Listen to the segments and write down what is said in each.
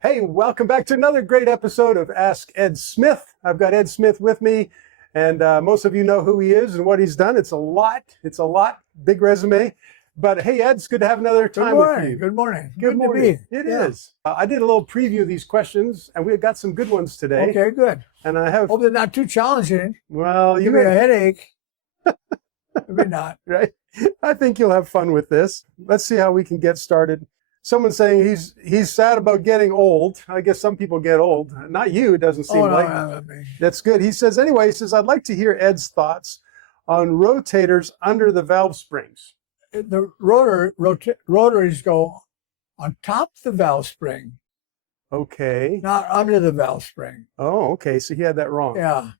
Hey, welcome back to another great episode of Ask Ed Smith. I've got Ed Smith with me, and most of you know who he is and what he's done. It's a lot, big resume. But hey, Ed, it's good to have another time with you. Good morning. Good morning. It is. I did a little preview of these questions, and we've got some good ones today. Okay, good. And I have. Hope they're not too challenging. Well, Give me a headache. Maybe not. Right? I think you'll have fun with this. Let's see how we can get started. Someone's saying he's sad about getting old. I guess some people get old. Not you, it doesn't seem like. Not me. That's good. He says, I'd like to hear Ed's thoughts on rotators under the valve springs. The rotors go on top of the valve spring. Okay. Not under the valve spring. Oh, okay. So he had that wrong. Yeah.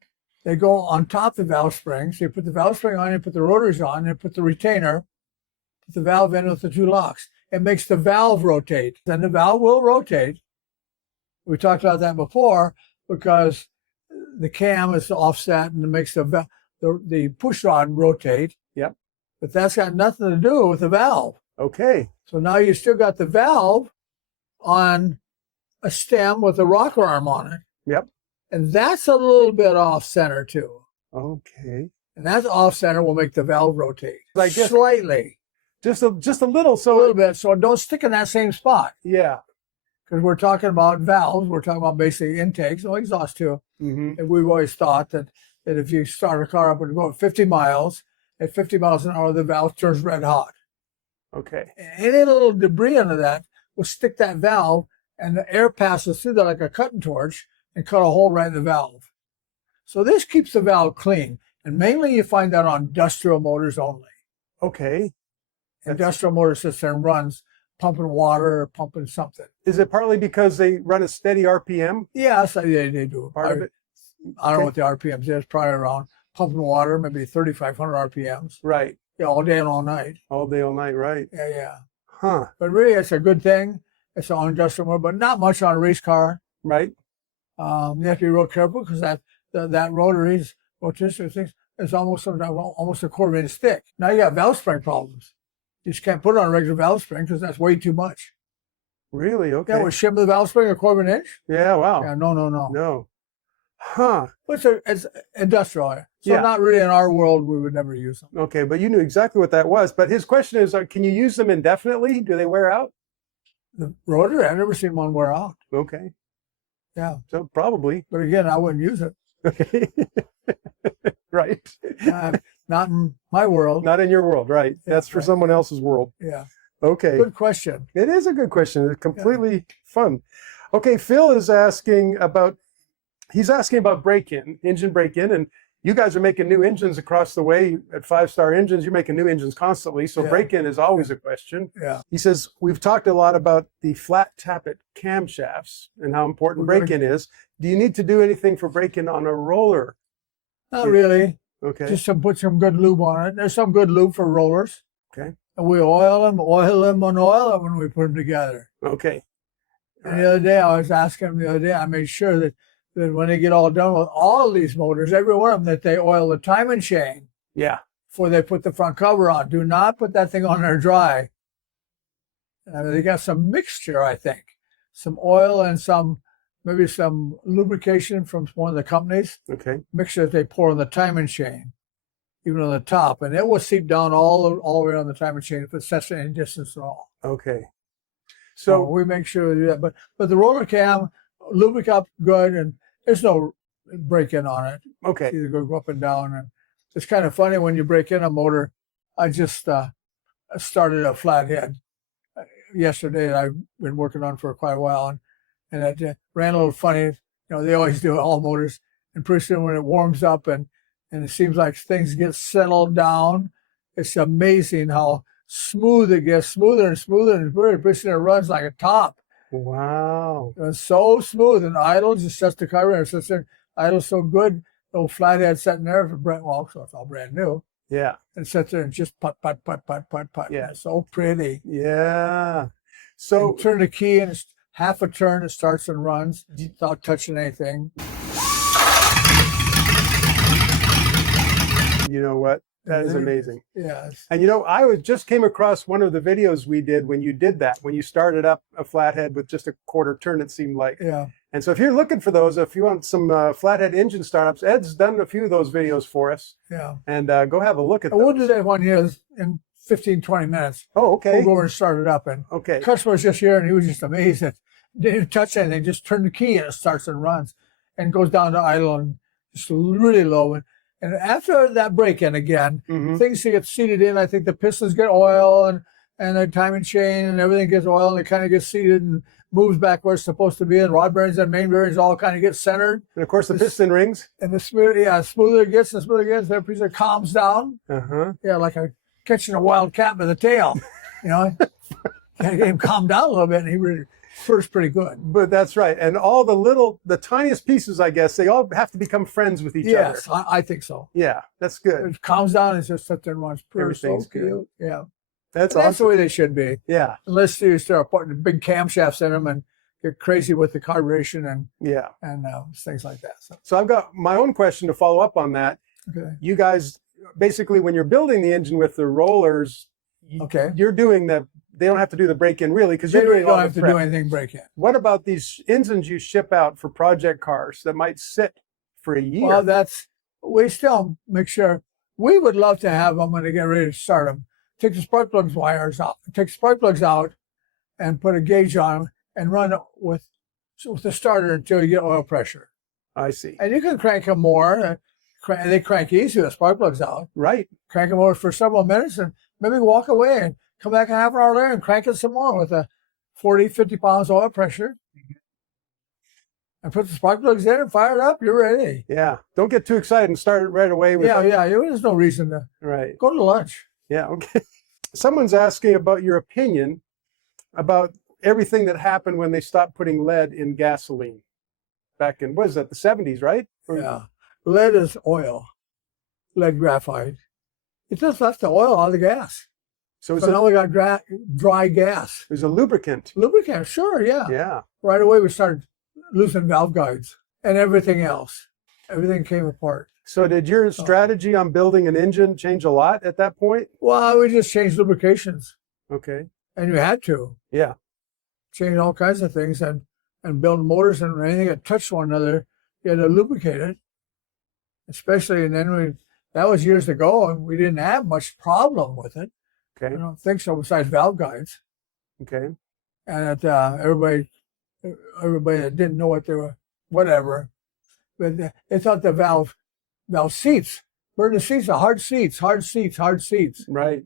They go on top of the valve spring. So you put the valve spring on, you put the rotors on, you put the retainer, put the valve in with the two locks. It makes the valve rotate. Then the valve will rotate. We talked about that before because the cam is offset and it makes the push rod rotate. Yep. But that's got nothing to do with the valve. Okay. So now you still got the valve on a stem with a rocker arm on it. Yep. And that's a little bit off center too. Okay. And that off center will make the valve rotate. Like this? Slightly. Just a little. So A little bit. So don't stick in that same spot. Yeah. Because we're talking about valves. We're talking about basically intakes, no exhaust too. Mm-hmm. And we've always thought that if you start a car up and go at 50 miles, at 50 miles an hour, the valve turns red hot. Okay. Any little debris under that will stick that valve, and the air passes through there like a cutting torch and cut a hole right in the valve. So this keeps the valve clean. And mainly you find that on industrial motors only. Okay. Industrial motor sits there and runs, pumping water or pumping something. Is it partly because they run a steady RPM? Yes, they do. Part of it? I don't know what the RPMs is. Probably around pumping water, maybe 3,500 RPMs. Right. Yeah, all day and all night. All day, all night, right. Yeah. Huh. But really, it's a good thing. It's on industrial motor, but not much on a race car. Right. You have to be real careful because that rotisserie thing is almost a quarter-inch thick. Now you got valve spring problems. You just can't put it on a regular valve spring because that's way too much. Really? Okay. Yeah, we shim the valve spring a quarter of an inch. Yeah, wow. Yeah, no. No. Huh. But it's industrial. So Yeah. not really in our world, we would never use them. Okay, but you knew exactly what that was. But his question is, can you use them indefinitely? Do they wear out? The rotary, I've never seen one wear out. Okay. Yeah. So probably. But again, I wouldn't use it. Okay. Right. Not in my world. Not in your world, right. Yeah, That's for right. someone else's world. Yeah. Okay. Good question. It is a good question. It's completely fun. Okay, Phil is asking about break-in, engine break-in, and you guys are making new engines across the way at 5-Star Engines. You're making new engines constantly, so Yeah. break-in is always a question. Yeah. He says, we've talked a lot about the flat tappet camshafts and how important break-in is. Do you need to do anything for break-in on a roller? Not really. Okay. Just put some good lube on it. There's some good lube for rollers. Okay. And we oil them when we put them together. Okay. And the other day, I made sure that when they get all done with all of these motors, every one of them, that they oil the timing chain Yeah. before they put the front cover on. Do not put that thing on there dry. They got some mixture, I think. Some oil and maybe some lubrication from one of the companies. Okay. Mixture that they pour on the timing chain, even on the top. And it will seep down all the way on the timing chain if it sets any distance at all. Okay. So So we make sure we do that. But the roller cam, lubricate up good, and there's no break-in on it. okay. Either go up and down. And it's kind of funny when you break in a motor. I just started a Flathead yesterday that I've been working on for quite a while, and it ran a little funny. You know, they always do all motors. And pretty soon when it warms up and it seems like things get settled down, it's amazing how smooth it gets, smoother and smoother, and pretty soon it runs like a top. Wow. It's so smooth, and idle just sets the car in. It sits there, idle so good. The old Flathead sitting there for Brent Walk, so it's all brand new. Yeah. And sits there and just putt. Yeah. It's so pretty. Yeah. So And turn the key, and it's half a turn, it starts and runs without touching anything. you know what? That is amazing. Yeah. And just came across one of the videos we did when you did that, when you started up a Flathead with just a quarter turn, it seemed like. Yeah. And so if you're looking for those, if you want some Flathead engine startups, Ed's done a few of those videos for us. Yeah. And go have a look at those. We'll do that one here in 15, 20 minutes. Oh, okay. We'll go over and start it up. And okay. The customer was just here, and he was just amazed that didn't even touch anything. Just turn the key, and it starts and runs and goes down to idle and just really low. And after that break-in again, things get seated in. I think the pistons get oil and the timing chain and everything gets oil, and it kind of gets seated and moves back where it's supposed to be. And rod bearings and main bearings all kind of get centered. And of course, the piston rings. And the smoother it gets, the pressure calms down. Yeah, like catching a wild cat by the tail. Gotta get him calmed down a little bit, and he really first pretty good. But that's right. And all the tiniest pieces, I guess, they all have to become friends with each other. Yes, I think so. Yeah, that's good. It calms down and just sits there and runs pretty Everything's so cute. Yeah. That's awesome. That's the way they should be. Yeah. Unless you start putting big camshafts in them and get crazy with the carburation and things like that. So I've got my own question to follow up on that. Okay. You guys, basically, when you're building the engine with the rollers, you're doing they don't have to do the break-in really, because you're doing all the don't have to do anything break-in. What about these engines you ship out for project cars that might sit for a year? Well, we still make sure. We would love to have them when they get ready to start them. Take the spark plugs wires out, take spark plugs out, and put a gauge on them and run it with the starter until you get oil pressure. I see. And you can crank them more. They crank easy with spark plugs out. Right. Crank them over for several minutes and maybe walk away and come back a half an hour later and crank it some more with a 40, 50 pounds oil pressure. And put the spark plugs in and fire it up. You're ready. Yeah. Don't get too excited and start it right away. There's no reason to. Right. Go to lunch. Yeah. Okay. Someone's asking about your opinion about everything that happened when they stopped putting lead in gasoline back in, what is that, the 70s, right? Yeah. Lead is oil. Lead graphite. It just left the oil out of the gas. So now we got dry gas. It was a lubricant. Lubricant, sure, yeah. Yeah. Right away we started losing valve guides and everything else. Everything came apart. So did your strategy on building an engine change a lot at that point? Well, we just changed lubrications. Okay. And you had to. Yeah. Change all kinds of things and build motors and anything that touched one another, you had to lubricate it. Especially, and then that was years ago, and we didn't have much problem with it. Okay. I don't think so, besides valve guides. Okay. And everybody that didn't know what they were, whatever, but they thought the valve seats, burning seats are hard seats. Right.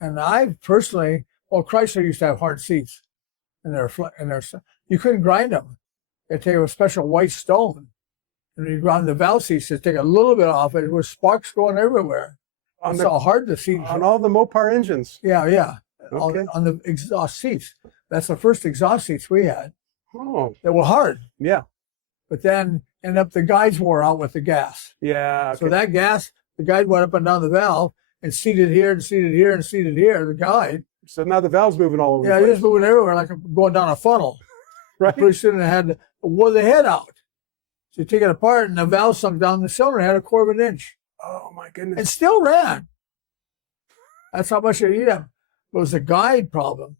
And I personally, Chrysler used to have hard seats, and you couldn't grind them. They'd take a special white stone, and you grind the valve seats to take a little bit off it. It was sparks going everywhere. That's how hard the seats on all the Mopar engines. Yeah. Okay. On the exhaust seats. That's the first exhaust seats we had. Oh. They were hard. Yeah. But then the guides wore out with the gas. Yeah. Okay. So that gas, the guide went up and down the valve and seated here and seated here and seated here, the guide. So now the valve's moving all over the place. Yeah, just moving everywhere like going down a funnel. Right. Pretty soon it wore the head out. So you take it apart and the valve sunk down the cylinder, had a quarter of an inch. Oh my goodness. And still ran. That's how much it eat up. It was a guide problem.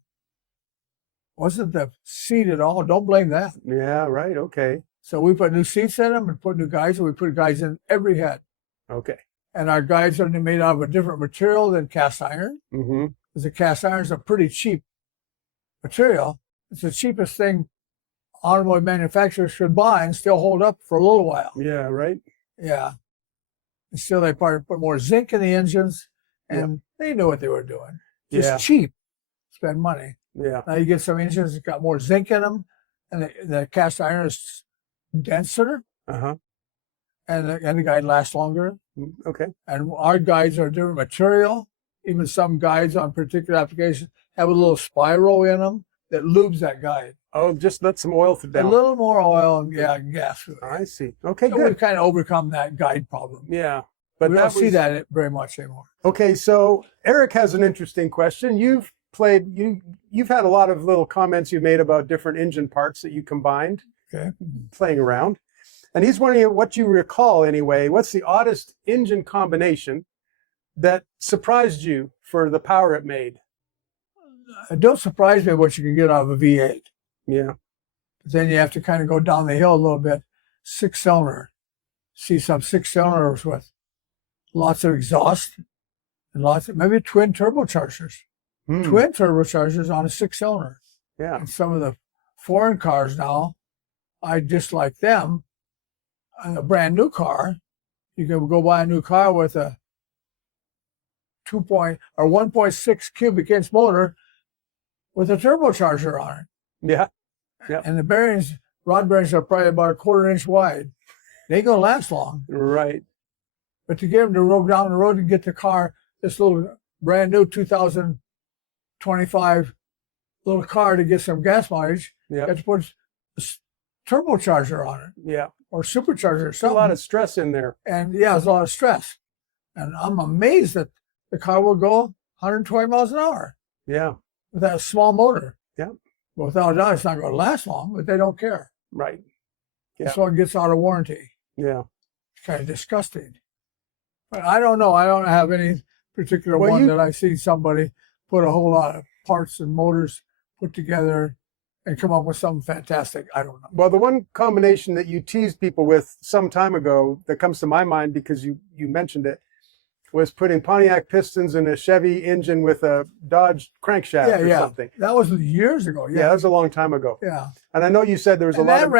Wasn't the seat at all. Don't blame that. Yeah, right. Okay. So we put new seats in them and put new guides, and we put guides in every head. Okay. And our guides are made out of a different material than cast iron. Mm-hmm. Because the cast iron is a pretty cheap material. It's the cheapest thing automotive manufacturers should buy and still hold up for a little while. Yeah, right. Yeah. And still they put more zinc in the engines, and they knew what they were doing. Just cheap. Spend money. Yeah. Now you get some engines that got more zinc in them, and the cast iron is denser. Uh-huh. And the guide lasts longer. Okay. And our guides are different material. Even some guides on particular applications have a little spiral in them that lubes that guide. Oh, just let some oil down. A little more oil and gas. I see. Okay, so good. We've kind of overcome that guide problem. Yeah. But we don't see that very much anymore. Okay, so Eric has an interesting question. You've had a lot of little comments you made about different engine parts that you combined, playing around. And he's wondering what you recall anyway. What's the oddest engine combination that surprised you for the power it made? It don't surprise me what you can get out of a V8. Yeah. But then you have to kind of go down the hill a little bit. 6-cylinder. See some 6-cylinders with lots of exhaust and lots of maybe twin turbochargers. Twin turbochargers on a 6-cylinder. Yeah. And some of the foreign cars now, I dislike them. On a brand new car, you can go buy a new car with a 1.6 cubic inch motor with a turbocharger on it. Yeah. Yeah. And the bearings, rod bearings are probably about a 1/4 inch wide. They ain't gonna last long. Right. But to get them to roll down the road and get the car, this little brand new 2025 little car to get some gas mileage, you have to put a turbocharger on it. Yeah. Or supercharger or A something. lot of stress in there. And yeah, there's a lot of stress. And I'm amazed that the car will go 120 miles an hour. Yeah. With that small motor. Yeah. Well, without a doubt, it's not going to last long, but they don't care. Right. Yeah. So it gets out of warranty. Yeah. It's kind of disgusting. But I don't know. I don't have any particular one that I see somebody put a whole lot of parts and motors put together and come up with something fantastic. I don't know. Well, the one combination that you teased people with some time ago that comes to my mind because you mentioned it was putting Pontiac pistons in a Chevy engine with a Dodge crankshaft or something. That was years ago. Yeah, that was a long time ago. Yeah. And I know you said there was a lot of...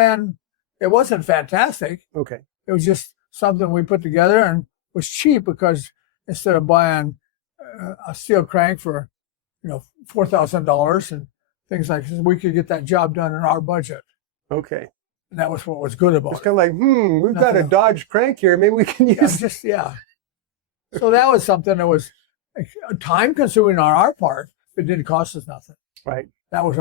it wasn't fantastic. Okay. It was just something we put together and was cheap because instead of buying a steel crank for, $4,000 and things like this, we could get that job done in our budget. Okay. And that was what was good about it. It's kind of like, we've got a Dodge crank here. Maybe we can use it. So that was something that was time consuming on our part, but didn't cost us nothing. Right. That was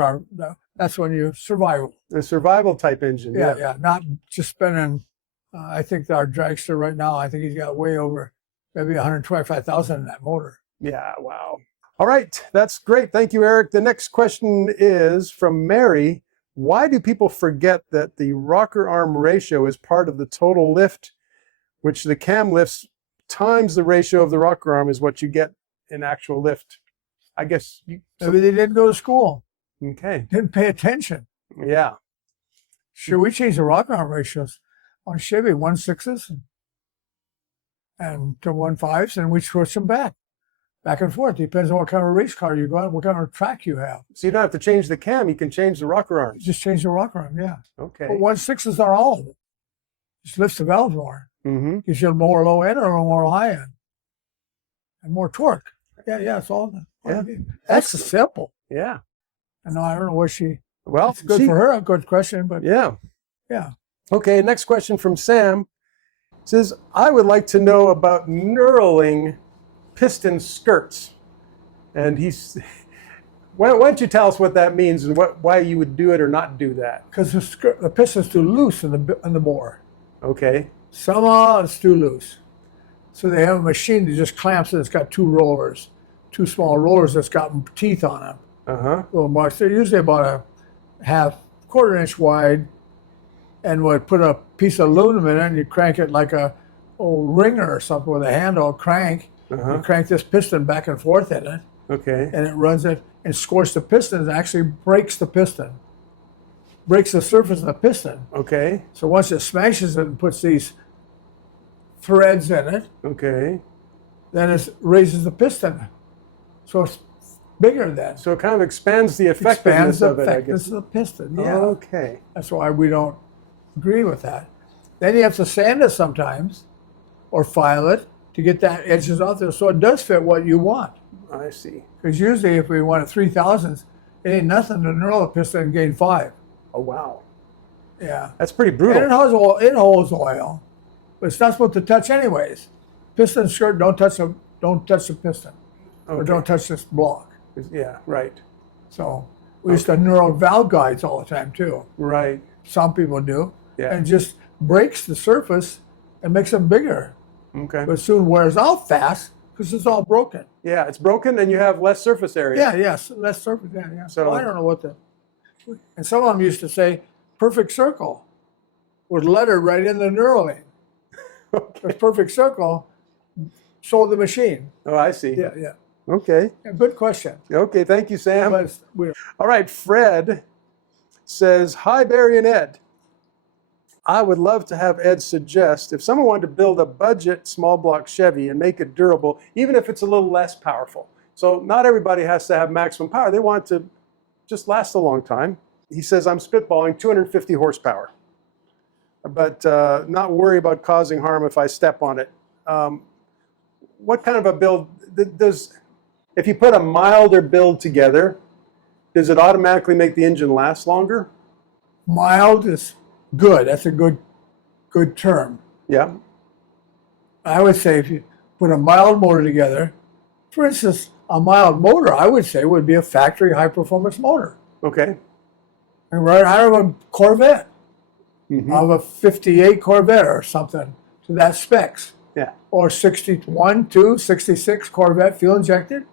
that's when you survival. The survival type engine. Yeah. Not just spending, I think our dragster right now, I think he's got way over maybe 125,000 in that motor. Yeah. Wow. All right. That's great. Thank you, Eric. The next question is from Mary. Why do people forget that the rocker arm ratio is part of the total lift, which the cam lifts times the ratio of the rocker arm is what you get in actual lift? I guess maybe they didn't go to school. Okay. Didn't pay attention. Yeah. Sure, we changed the rocker arm ratios on Chevy 1.6s and to 1.5s, and we switched them back and forth. Depends on what kind of race car you got, what kind of track you have. So you don't have to change the cam, you can change the rocker arms. Just change the rocker arm, yeah. Okay. But 1.6s are all of it. Just lifts the valve more. Mm-hmm. Gives you more low end or more high end. And more torque. Yeah, it's all yeah. That's simple. Yeah. And I don't know what well, it's good for her, a good question, but yeah. Okay, next question from Sam. It says, I would like to know about knurling piston skirts. And why don't you tell us what that means and why you would do it or not do that? Because the piston's too loose in the bore. Okay. Somehow it's too loose. So they have a machine that just clamps it. It's got two small rollers that's got teeth on them. Little marks. They're usually about a 1/4 inch wide, and would put a piece of aluminum in it, and you crank it like a old ringer or something with a handle crank. You crank this piston back and forth in it. Okay. And it runs it and scores the piston and actually breaks the piston. Breaks the surface of the piston. Okay. So once it smashes it and puts these threads in it, then it raises the piston. So it's bigger then. So it kind of expands the effectiveness of it, I guess. Of the piston, yeah. Okay. That's why we don't agree with that. Then you have to sand it sometimes or file it to get that edges off there so it does fit what you want. I see. Because usually if we want a 3000s, it ain't nothing to knurl a piston and gain 5. Oh, wow. Yeah. That's pretty brutal. And it holds oil, but it's not supposed to touch anyways. Piston skirt, don't touch the piston. Or don't touch this block. Yeah, right. So we used to knurl valve guides all the time too. Right. Some people do. Yeah. And just breaks the surface and makes them bigger. Okay. But soon wears out fast because it's all broken. Yeah, it's broken and you have less surface area. Yeah, yes, less surface. Yeah. So I don't know what and some of them used to say perfect circle was lettered right in the knurling. Okay. This perfect circle sold the machine. Oh, I see. Yeah, yeah. Okay. Yeah, good question. Okay, thank you, Sam. But we're All right, Fred says, hi, Barry and Ed. I would love to have Ed suggest if someone wanted to build a budget small block Chevy and make it durable, even if it's a little less powerful. So not everybody has to have maximum power. They want to just last a long time. He says, I'm spitballing 250 horsepower, but not worry about causing harm if I step on it. What kind of a build does, if you put a milder build together, does it automatically make the engine last longer? mild is good. That's a good term. Yeah. I would say if you put a mild motor together, for instance, a mild motor, I would say would be a factory high performance motor. Okay. And right out of a Corvette, Mm-hmm. of a 58 Corvette or something to that specs. Yeah. Or 61, 2, 66 Corvette fuel injected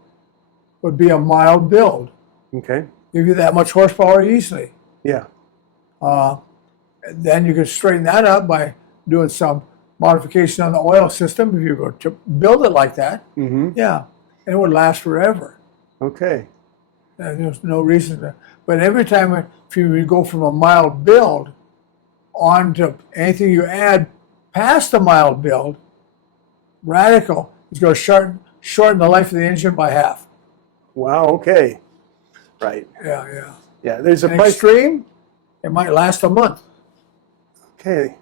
would be a mild build. Okay. Give you that much horsepower easily. Yeah. Then you could straighten that up by doing some modification on the oil system if you were to build it like that. Mm-hmm. Yeah. And it would last forever. Okay. And there's no reason to. But every time if you go from a mild build on to anything you add past the mild build, radical is going to shorten the life of the engine by half. Wow. Okay. Right. Yeah, yeah. Yeah. There's a An price. extreme, it might last a month. Okay.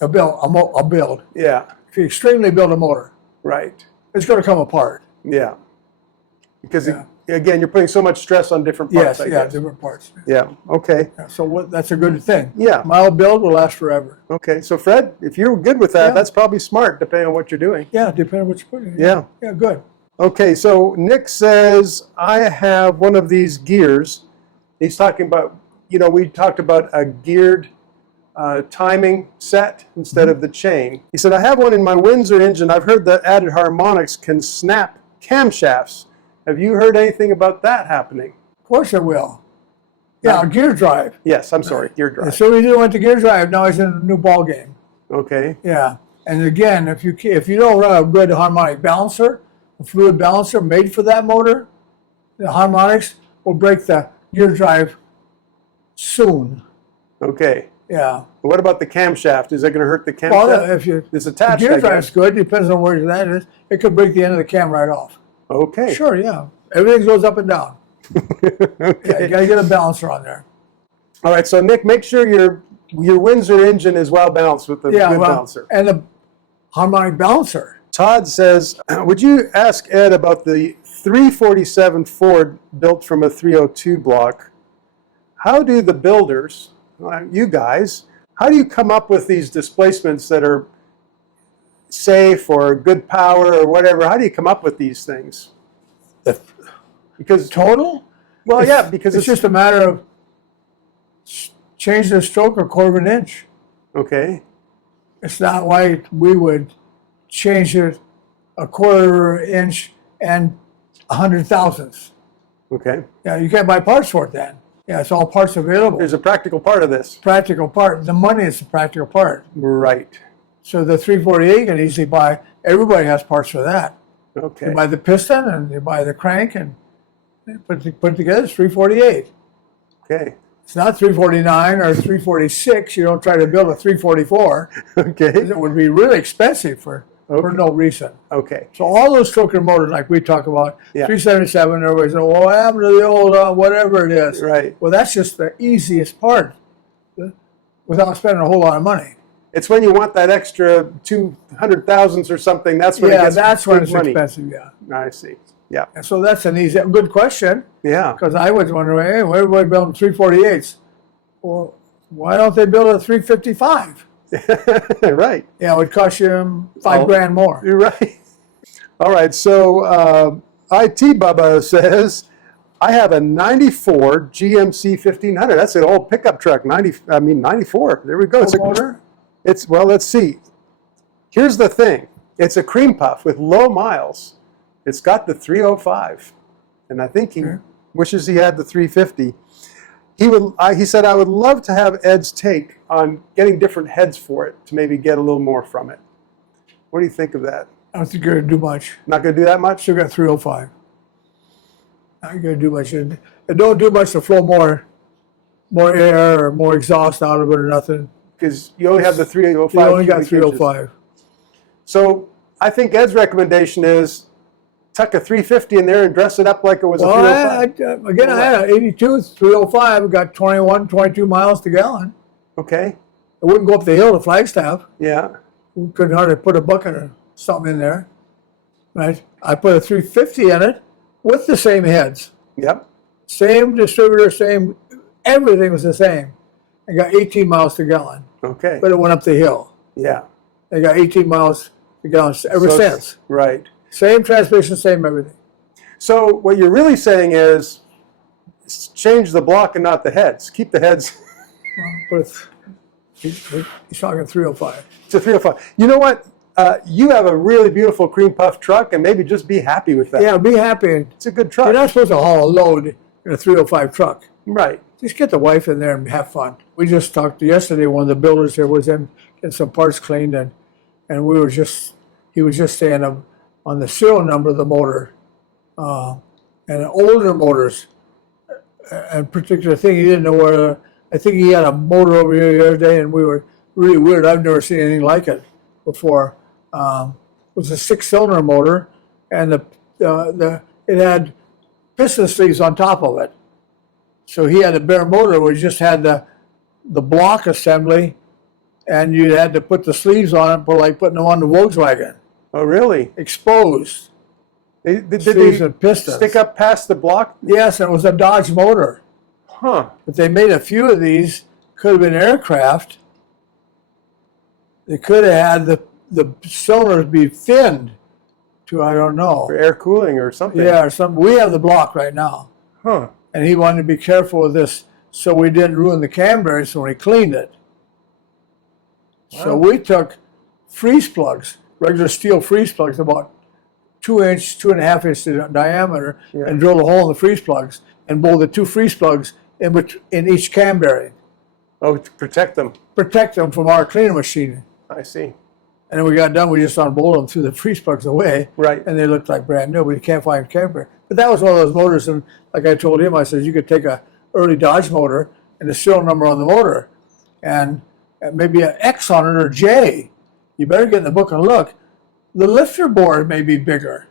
A build. Yeah. If you extremely build a motor, Right. it's going to come apart. Yeah. Because Yeah. again, you're putting so much stress on different parts. Yes, I yeah, guess. different parts. Yeah. Okay. Yeah, so that's a good thing. Yeah. Mild build will last forever. Okay. So Fred, if you're good with that, Yeah. that's probably smart, depending on what you're doing. Yeah, depending on what you put in. Yeah. Yeah, good. Okay. So Nick says I have one of these gears. He's talking about, we talked about a geared timing set instead of the chain. He said, I have one in my Windsor engine. I've heard that added harmonics can snap camshafts. Have you heard anything about that happening? Of course it will. Yeah, gear drive. Yes, I'm sorry, gear drive. As soon as you went to gear drive, now he's in a new ball game. Okay. Yeah, and again, if you don't run a good harmonic balancer, a fluid balancer made for that motor, the harmonics will break the gear drive soon. Okay. Yeah. What about the camshaft? Is that going to hurt the camshaft? Well, if you It's the attached, gear I drive's guess. good, depends on where that is. It could break the end of the cam right off. Okay. Sure, yeah. Everything goes up and down. Yeah, Okay. you gotta get a balancer on there. All right. So Nick, make sure your Windsor engine is well balanced with the good balancer. And the harmonic balancer. Todd says, would you ask Ed about the 347 Ford built from a 302 block? How do the builders, you guys, how do you come up with these displacements that are safe or good power or whatever? How do you come up with these things? Because Total? well, yeah, because It's just a matter of change the stroke a quarter of an inch. okay. It's not like we would change it a quarter inch and 100 thousandths. Okay. Yeah, you can't buy parts for it then. Yeah, it's all parts available. There's a practical part of this. Practical part. The money is the practical part. Right. So the 348 you can easily buy. Everybody has parts for that. Okay. You buy the piston and you buy the crank and put it together. It's 348. Okay. It's not 349 or 346. You don't try to build a 344. Okay. It would be really expensive for no reason. Okay. So all those stroker motors, like we talk about, Yeah. 377, everybody says, well, what happened to the old whatever it is? Right. Well, that's just the easiest part without spending a whole lot of money. It's when you want that extra 200 thousandths or something. That's when it Yeah, gets that's when big it's money. expensive, yeah. I see. Yeah. And so that's an easy, good question, Yeah. because I was wondering, hey, why everybody building 348s? Well, why don't they build a 355? Right. Yeah, it would cost you Oh. $5,000 more. You're right. All right. So IT Bubba says, I have a 94 GMC 1500. That's an old pickup truck. 94. There we go. It's Motor? well, let's see. Here's the thing. It's a cream puff with low miles. It's got the 305. And I think he wishes he had the 350. He said, I would love to have Ed's take on getting different heads for it to maybe get a little more from it. What do you think of that? I don't think you're going to do much. Not going to do that much? Still got 305. Not going to do much. It don't do much to flow more air or more exhaust out of it or nothing. Because you only have the 305. You only got cubic 305. inches. So I think Ed's recommendation is tuck a 350 in there and dress it up like it was a 305. Again, I had an 82, 305. We got 21, 22 miles to gallon. Okay. It wouldn't go up the hill to Flagstaff. Yeah. We couldn't hardly put a bucket or something in there. Right? I put a 350 in it with the same heads. Yep. Same distributor, same, everything was the same. I got 18 miles to gallon. Okay. But it went up the hill. Yeah. I got 18 miles to gallon ever since. Right. Same transmission, same everything. So what you're really saying is change the block and not the heads. Keep the heads. But he's talking 305. It's a 305. You know what? You have a really beautiful cream puff truck, and maybe just be happy with that. Yeah, be happy. It's a good truck. You're not supposed to haul a load in a 305 truck. Right. Just get the wife in there and have fun. We just talked yesterday. One of the builders here was in getting some parts cleaned, and he was just saying on the serial number of the motor, and older motors, a particular thing he didn't know where. I think he had a motor over here the other day, and we were really weird. I've never seen anything like it before. It was a 6-cylinder motor, and it had piston sleeves on top of it. So he had a bare motor where he just had the block assembly, and you had to put the sleeves on it, like putting them on the Volkswagen. Oh, really? Exposed. Did Sleeves they and pistons. stick up past the block? Yes, and it was a Dodge motor. Huh. But they made a few of these. Could have been aircraft. They could have had the cylinders be thinned to, I don't know. For air cooling or something. Yeah, or something. We have the block right now. Huh. And he wanted to be careful with this so we didn't ruin the cam bearings when we cleaned it. Wow. So we took freeze plugs, regular steel freeze plugs, about 2-inch, 2.5-inch diameter, Yeah. and drilled a hole in the freeze plugs and bolted 2 freeze plugs in each cam bearing. Oh, to protect them. Protect them from our cleaning machine. I see. And then we got done, we just unbolted them, threw the freeze plugs away. Right. And they looked like brand new, but you can't find cam bearing. But that was one of those motors, and like I told him, I said, you could take a early Dodge motor and the serial number on the motor and maybe an X on it or J. You better get in the book and look. The lifter board may be bigger.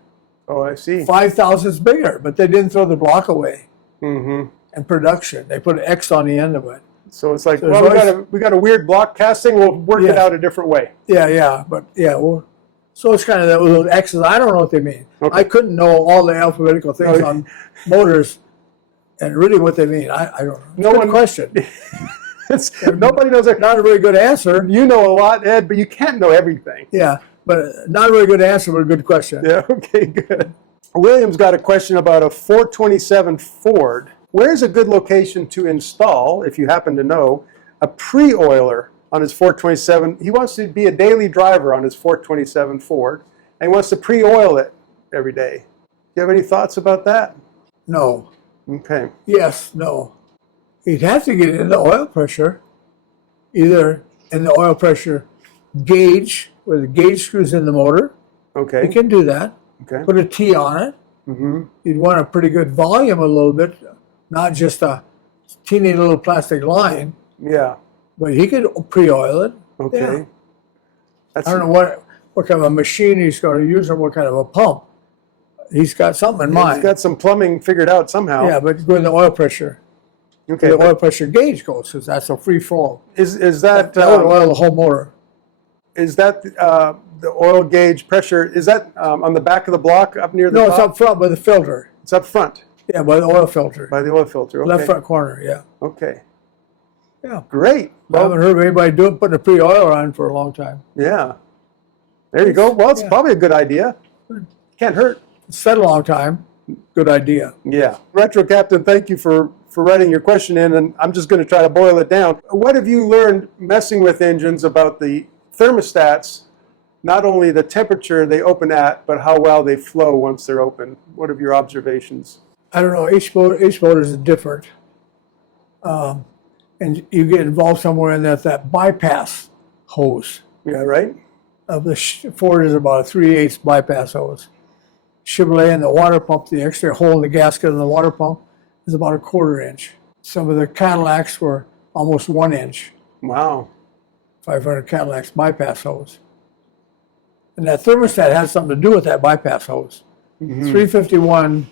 Oh, I see. 5,000 is bigger, but they didn't throw the block away. Mm-hmm. In production, they put an X on the end of it. So it's like, So well, we got a weird block casting. We'll work it out a different way. Yeah, but yeah, well, so it's kind of those X's. I don't know what they mean. Okay. I couldn't know all the alphabetical things on motors and really what they mean. I don't know. No one question. Nobody knows that. Not a very good answer. You know a lot, Ed, but you can't know everything. Yeah, but not a very good answer, but a good question. Yeah, okay, good. William's got a question about a 427 Ford. Where's a good location to install, if you happen to know, a pre-oiler on his 427? He wants to be a daily driver on his 427 Ford, and he wants to pre-oil it every day. Do you have any thoughts about that? No. Okay. Yes, no. He'd have to get in the oil pressure, either in the oil pressure gauge, where the gauge screws in the motor. Okay. You can do that. Okay. Put a T on it. Mm-hmm. You'd want a pretty good volume a little bit, not just a teeny little plastic line, Yeah. but he could pre-oil it. Okay. Yeah. That's, I don't know what kind of a machine he's going to use or what kind of a pump. He's got something in mind. He's got some plumbing figured out somehow. Yeah, but go in the oil pressure. Okay. The oil pressure gauge goes, because that's a free flow. Is that That would oil the whole motor. is that the oil gauge pressure? Is that on the back of the block up near the No, top? it's up front by the filter. It's up front Yeah, by the oil filter. by the oil filter. Okay. Left front corner, yeah. Okay. Yeah. Great. I haven't heard of anybody putting a pre-oiler on for a long time. Yeah. There you go. Well, it's probably a good idea. Can't hurt. It's said a long time. Good idea. Yeah. Retro Captain, thank you for writing your question in, and I'm just going to try to boil it down. What have you learned messing with engines about the thermostats, not only the temperature they open at, but how well they flow once they're open? What are your observations? I don't know. Each motor is different. And you get involved somewhere in that bypass hose. Yeah, right? The Ford is about a 3/8 bypass hose. Chevrolet and the water pump, the extra hole in the gasket of the water pump is about a 1/4 inch. Some of the Cadillacs were almost 1 inch. Wow. 500 Cadillacs bypass hose. And that thermostat has something to do with that bypass hose. 351M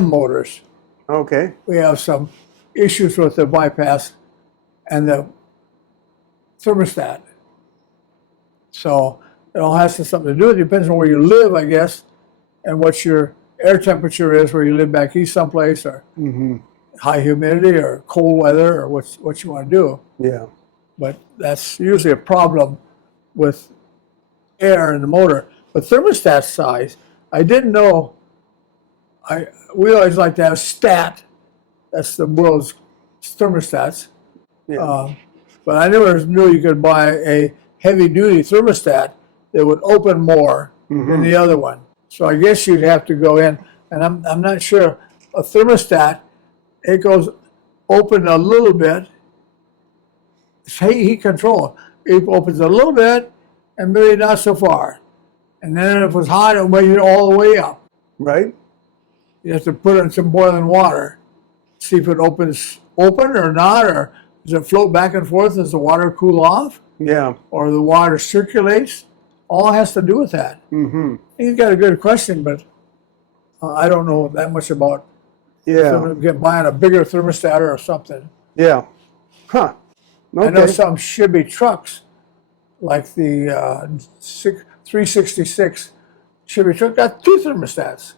motors. Okay. We have some issues with the bypass and the thermostat. So it all has something to do with it. Depends on where you live, I guess, and what your air temperature is where you live back east someplace, or high humidity or cold weather, or what you want to do. Yeah. But that's usually a problem with air in the motor. But thermostat size, I didn't know. We always like to have stat. That's the world's thermostats. Yeah. But I never knew you could buy a heavy-duty thermostat that would open more than the other one. So I guess you'd have to go in, and I'm not sure. A thermostat, it goes open a little bit. It's heat control. It opens a little bit, and maybe not so far. And then if it was hot, it would make it all the way up. Right. You have to put it in some boiling water, see if it opens open or not, or does it float back and forth? Does the water cool off? Yeah. Or the water circulates? All has to do with that. He's got a good question, but I don't know that much about buying a bigger thermostat or something. Yeah. Huh. Okay. I know some Chevy trucks, like the 366 Chevy truck, got 2 thermostats.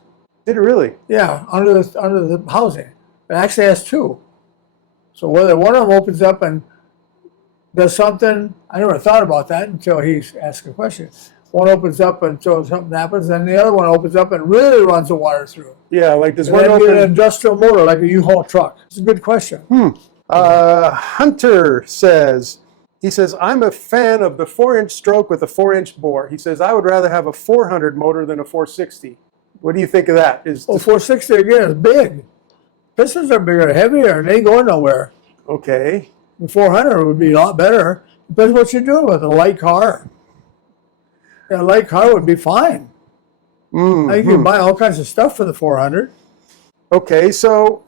Did it really? Yeah, under the housing. It actually has 2. So whether one of them opens up and does something, I never thought about that until he's asked a question. One opens up until something happens, and the other one opens up and really runs the water through. Yeah, like this And one that'd be an open. industrial motor, like a U-Haul truck. It's a good question. Hunter says, I'm a fan of the 4-inch stroke with a 4-inch bore. He says, I would rather have a 400 motor than a 460. What do you think of that? 460 again is big. Pistons are bigger, heavier, and they ain't going nowhere. Okay. The 400 would be a lot better. Depends what you're doing with a light car. Yeah, a light car would be fine. Now you can buy all kinds of stuff for the 400. Okay, so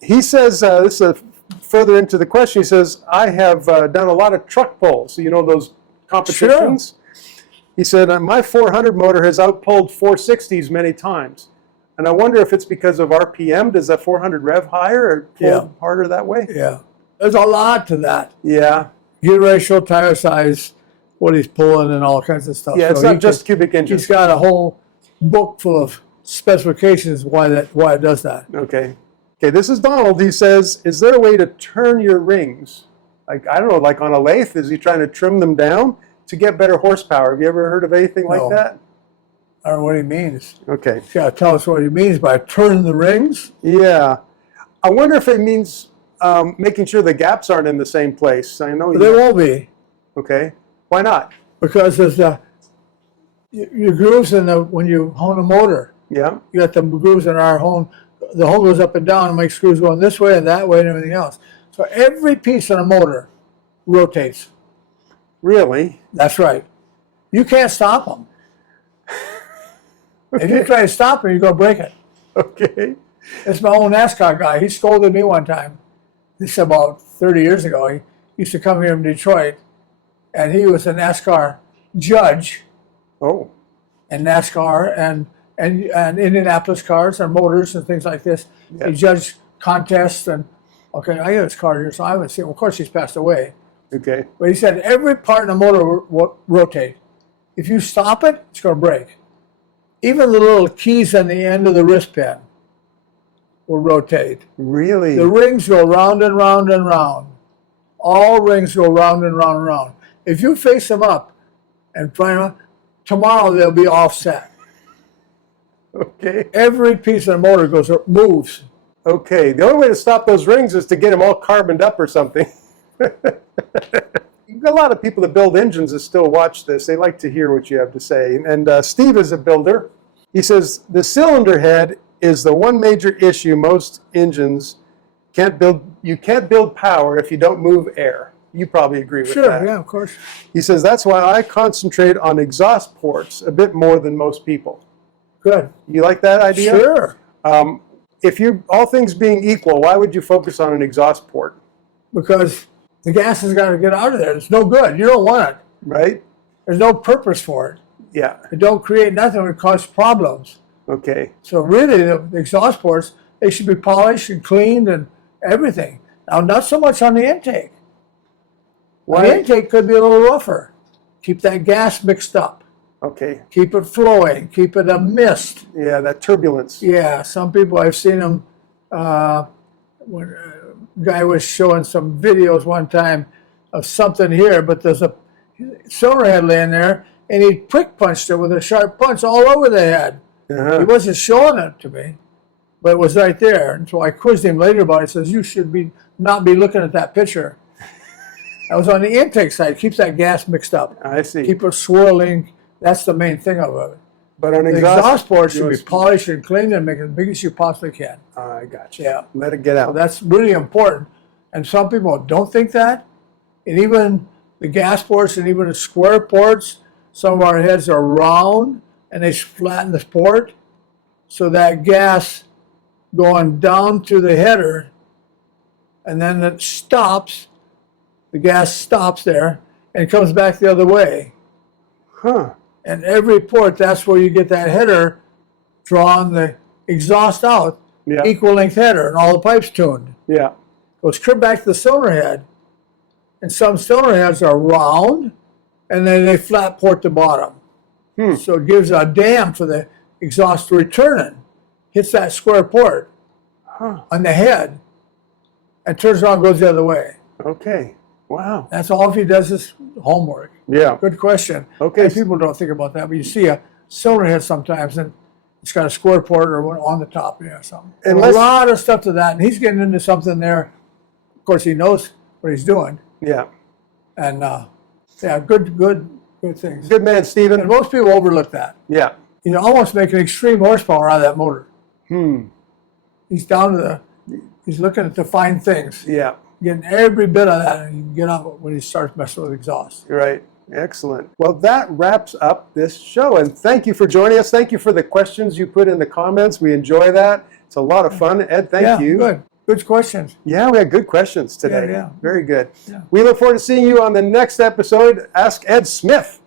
he says, this is further into the question, he says, I have done a lot of truck pulls, so you know those competitions? Sure. He said, my 400 motor has outpulled 460s many times. And I wonder if it's because of RPM. Does that 400 rev higher or pull harder that way? Yeah. There's a lot to that. Yeah. Gear ratio, tire size, what he's pulling, and all kinds of stuff. Yeah, it's not just cubic inches. He's got a whole book full of specifications why it does that. Okay. Okay, this is Donald. He says, is there a way to turn your rings? Like, I don't know, like on a lathe? Is he trying to trim them down to get better horsepower? Have you ever heard of anything like that? I don't know what he means. Okay. He's got to tell us what he means by turning the rings. Yeah. I wonder if it means making sure the gaps aren't in the same place. I know they won't be. Okay. Why not? Because there's your grooves when you hone a motor. Yeah. You got the grooves in our hone. The hone goes up and down and makes screws going this way and that way and everything else. So every piece on a motor rotates. Really? That's right. You can't stop them. Okay. If you try to stop them, you're going to break it. Okay. It's my old NASCAR guy. He scolded me one time. This is about 30 years ago. He used to come here in Detroit, and he was a NASCAR judge. Oh. And NASCAR and Indianapolis cars and motors and things like this. Yeah. He judged contests and, okay, I got his car here, so I haven't seen him. Of course, he's passed away. Okay. But he said every part in the motor will rotate. If you stop it, it's going to break. Even the little keys on the end of the wrist pin will rotate. Really? The rings go round and round and round. All rings go round and round and round. If you face them up and find them, tomorrow they'll be offset. Okay. Every piece of the motor moves. Okay. The only way to stop those rings is to get them all carboned up or something. You've got a lot of people that build engines that still watch this. They like to hear what you have to say. And Steve is a builder. He says, the cylinder head is the one major issue most engines can't build. You can't build power if you don't move air. You probably agree with Sure, that. yeah, of course. He says, that's why I concentrate on exhaust ports a bit more than most people. Good. You like that idea? Sure. If you, all things being equal, why would you focus on an exhaust port? Because the gas has got to get out of there. It's no good. You don't want it. Right? There's no purpose for it. Yeah. It don't create nothing. It cause problems. Okay. So really, the exhaust ports, they should be polished and cleaned and everything. Now, not so much on the intake. Why? The intake could be a little rougher. Keep that gas mixed up. Okay. Keep it flowing. Keep it a mist. Yeah, that turbulence. Yeah, some people, I've seen them, when a guy was showing some videos one time of something here, but there's a cylinder head laying there, and he prick punched it with a sharp punch all over the head. Uh-huh. He wasn't showing it to me, but it was right there. And so I quizzed him later about it. He says, you should not be looking at that picture. I was on the intake side. Keeps that gas mixed up. I see. Keep it swirling. That's the main thing of it. But on The exhaust port should be polished and cleaned and make it as big as you possibly can. I got you. Yeah. Let it get So out. that's really important. And some people don't think that. And even the gas ports and even the square ports, some of our heads are round and they flatten the port. So that gas going down to the header, and then it stops. The gas stops there and comes back the other way. Huh. And every port, that's where you get that header drawing the exhaust out, Yeah. equal length header, and all the pipes tuned. Yeah. Goes clear back to the cylinder head. And some cylinder heads are round, and then they flat port the bottom. So it gives a dam for the exhaust to return in. Hits that square port on the head, and turns around and goes the other way. Okay. Wow. That's all he does is homework. Yeah. Good question. Okay. And people don't think about that, but you see a cylinder head sometimes, and it's got a square port or one on the top, something. And a lot of stuff to that, and he's getting into something there. Of course, he knows what he's doing, Yeah. and yeah, good things. Good man, Stephen. And most people overlook that. Yeah. You almost make an extreme horsepower out of that motor. He's down to he's looking to find things, Yeah. getting every bit of that, and you can get up when he starts messing with exhaust. Right. Excellent. Well, that wraps up this show. And thank you for joining us. Thank you for the questions you put in the comments. We enjoy that. It's a lot of fun. Ed, thank you. Good questions. Yeah, we had good questions today. Yeah. Very good. Yeah. We look forward to seeing you on the next episode, Ask Ed Smith.